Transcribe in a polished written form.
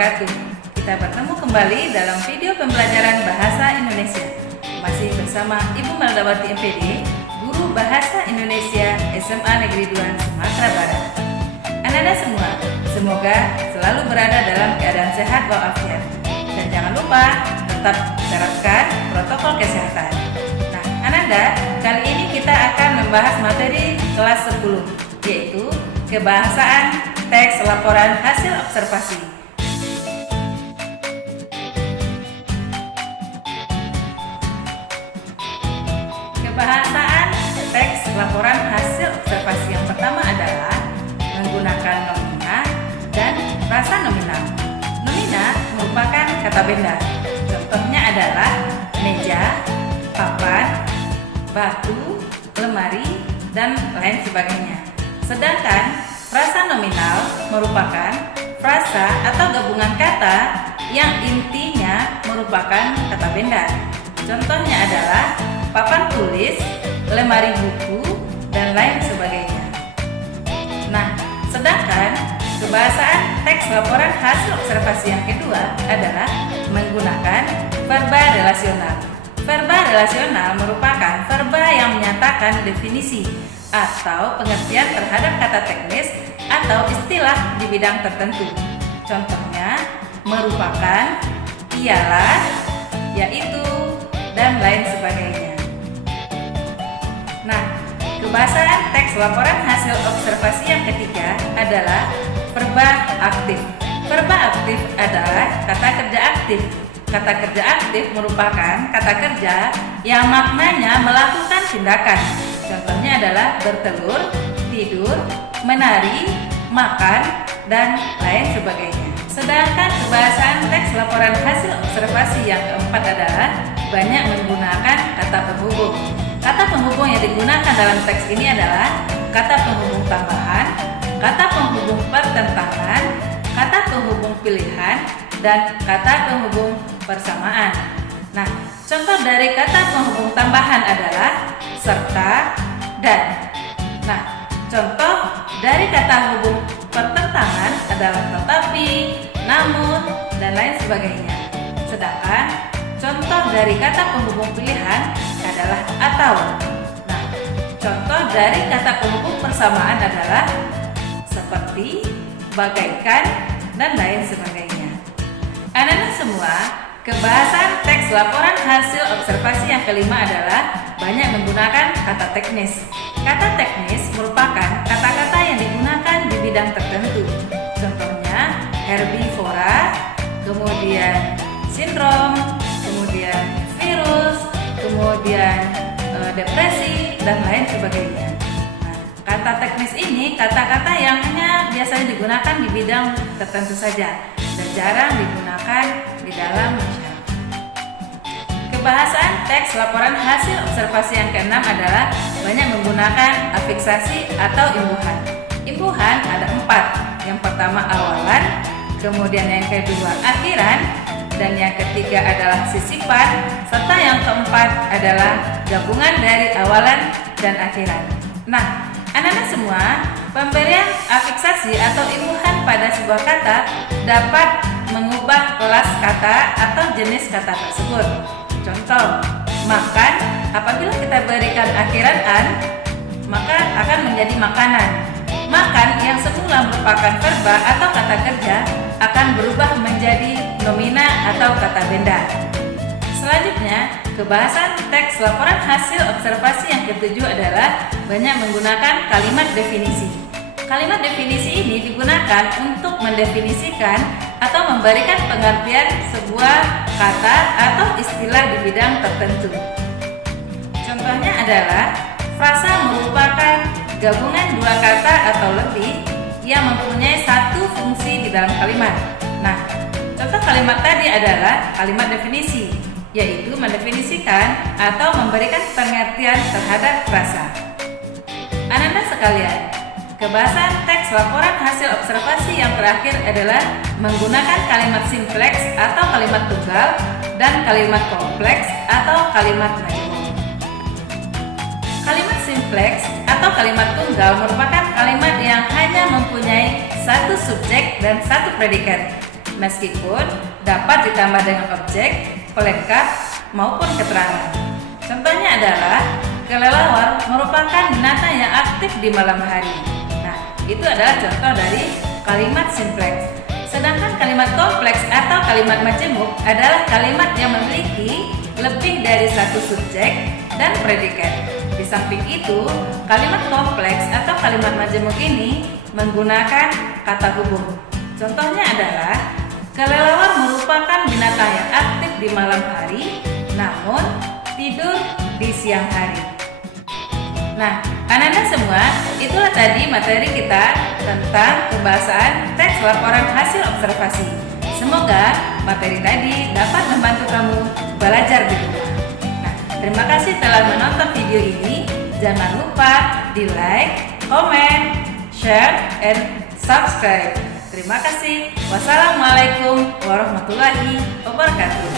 wabarakatuh. Kita bertemu kembali dalam video pembelajaran Bahasa Indonesia. Masih bersama Ibu Meldawati MPD, Guru Bahasa Indonesia SMA Negeri 2 Sumatera Barat. Anak-anak semua, semoga selalu berada dalam keadaan sehat walafiat. Dan jangan lupa tetap terapkan protokol kesehatan. Nah, anak-anak, kali ini kita akan membahas materi kelas 10, yaitu kebahasaan teks laporan hasil observasi. Kebahasaan teks laporan hasil observasi yang pertama adalah menggunakan nomina dan frasa nominal. Nomina merupakan kata benda. Contohnya adalah meja, papan, batu, lemari, dan lain sebagainya. Sedangkan frasa nominal merupakan frasa atau gabungan kata yang intinya merupakan kata benda. Contohnya adalah papan tulis, lemari buku, dan lain sebagainya. Nah, sedangkan kebahasaan teks laporan hasil observasi yang kedua adalah menggunakan verba relasional. Verba relasional merupakan verba yang menyatakan definisi atau pengertian terhadap kata teknis atau istilah di bidang tertentu. Contohnya merupakan, ialah, yaitu, dan lain sebagainya. Nah, kebahasaan teks laporan hasil observasi yang ketiga adalah verba aktif. Verba aktif adalah kata kerja aktif. Kata kerja aktif merupakan kata kerja yang maknanya melakukan tindakan. Contohnya adalah bertelur, tidur, menari, makan, dan lain sebagainya. Sedangkan kebahasaan teks laporan hasil observasi yang keempat adalah banyak menggunakan kata penghubung. Kata penghubung yang digunakan dalam teks ini adalah kata penghubung tambahan, kata penghubung pertentangan, kata penghubung pilihan, dan kata penghubung persamaan. Nah, contoh dari kata penghubung tambahan adalah serta, dan. Nah, contoh dari kata hubung pertentangan adalah tetapi, namun, dan lain sebagainya. Sedangkan contoh dari kata penghubung pilihan adalah atau. Nah, contoh dari kata penghubung persamaan adalah seperti, bagaikan, dan lain sebagainya. Anak-anak semua, kebahasaan teks laporan hasil observasi yang kelima adalah banyak menggunakan kata teknis. Kata teknis merupakan kata-kata yang digunakan di bidang tertentu. Contohnya herbivora, kemudian sindrom, kemudian virus, kemudian depresi, dan lain sebagainya. Nah, kata teknis ini kata-kata yang hanya biasanya digunakan di bidang tertentu saja dan jarang digunakan di dalam masyarakat. Kebahasaan teks laporan hasil observasi yang keenam adalah banyak menggunakan afiksasi atau imbuhan. Imbuhan ada 4. Yang pertama awalan, kemudian yang kedua akhiran, dan yang ketiga adalah sisipan, serta yang keempat adalah gabungan dari awalan dan akhiran. Nah, anak-anak semua, pemberian afiksasi atau imbuhan pada sebuah kata dapat mengubah kelas kata atau jenis kata tersebut. Contoh, makan, apabila kita berikan akhiran an, maka akan menjadi makanan. Makan yang semula merupakan verba atau kata kerja akan berubah menjadi nomina atau kata benda. Selanjutnya, kebahasaan teks laporan hasil observasi yang ketujuh adalah banyak menggunakan kalimat definisi. Kalimat definisi ini digunakan untuk mendefinisikan atau memberikan pengertian sebuah kata atau istilah di bidang tertentu. Contohnya adalah frasa merupakan gabungan dua kata atau lebih yang mempunyai satu fungsi di dalam kalimat. Nah, contoh kalimat tadi adalah kalimat definisi, yaitu mendefinisikan atau memberikan pengertian terhadap frasa. Anak-anak sekalian, kebahasaan teks laporan hasil observasi yang terakhir adalah menggunakan kalimat simpleks atau kalimat tunggal dan kalimat kompleks atau kalimat majemuk. Kalimat simpleks atau kalimat tunggal merupakan kalimat yang hanya mempunyai satu subjek dan satu predikat. meskipun dapat ditambah dengan objek, pelekat, maupun keterangan. Contohnya adalah kelelawar merupakan binatang yang aktif di malam hari. Nah, itu adalah contoh dari kalimat simpleks. Sedangkan kalimat kompleks atau kalimat majemuk adalah kalimat yang memiliki lebih dari satu subjek dan predikat. Di samping itu, kalimat kompleks atau kalimat majemuk ini menggunakan kata hubung. Contohnya adalah kelelawar merupakan binatang yang aktif di malam hari, namun tidur di siang hari. Nah, anak-anak semua, itulah tadi materi kita tentang pembahasan teks laporan hasil observasi. Semoga materi tadi dapat membantu kamu belajar di rumah. Nah, terima kasih telah menonton video ini. Jangan lupa di like, comment, share, and subscribe. Terima kasih. Wassalamualaikum warahmatullahi wabarakatuh.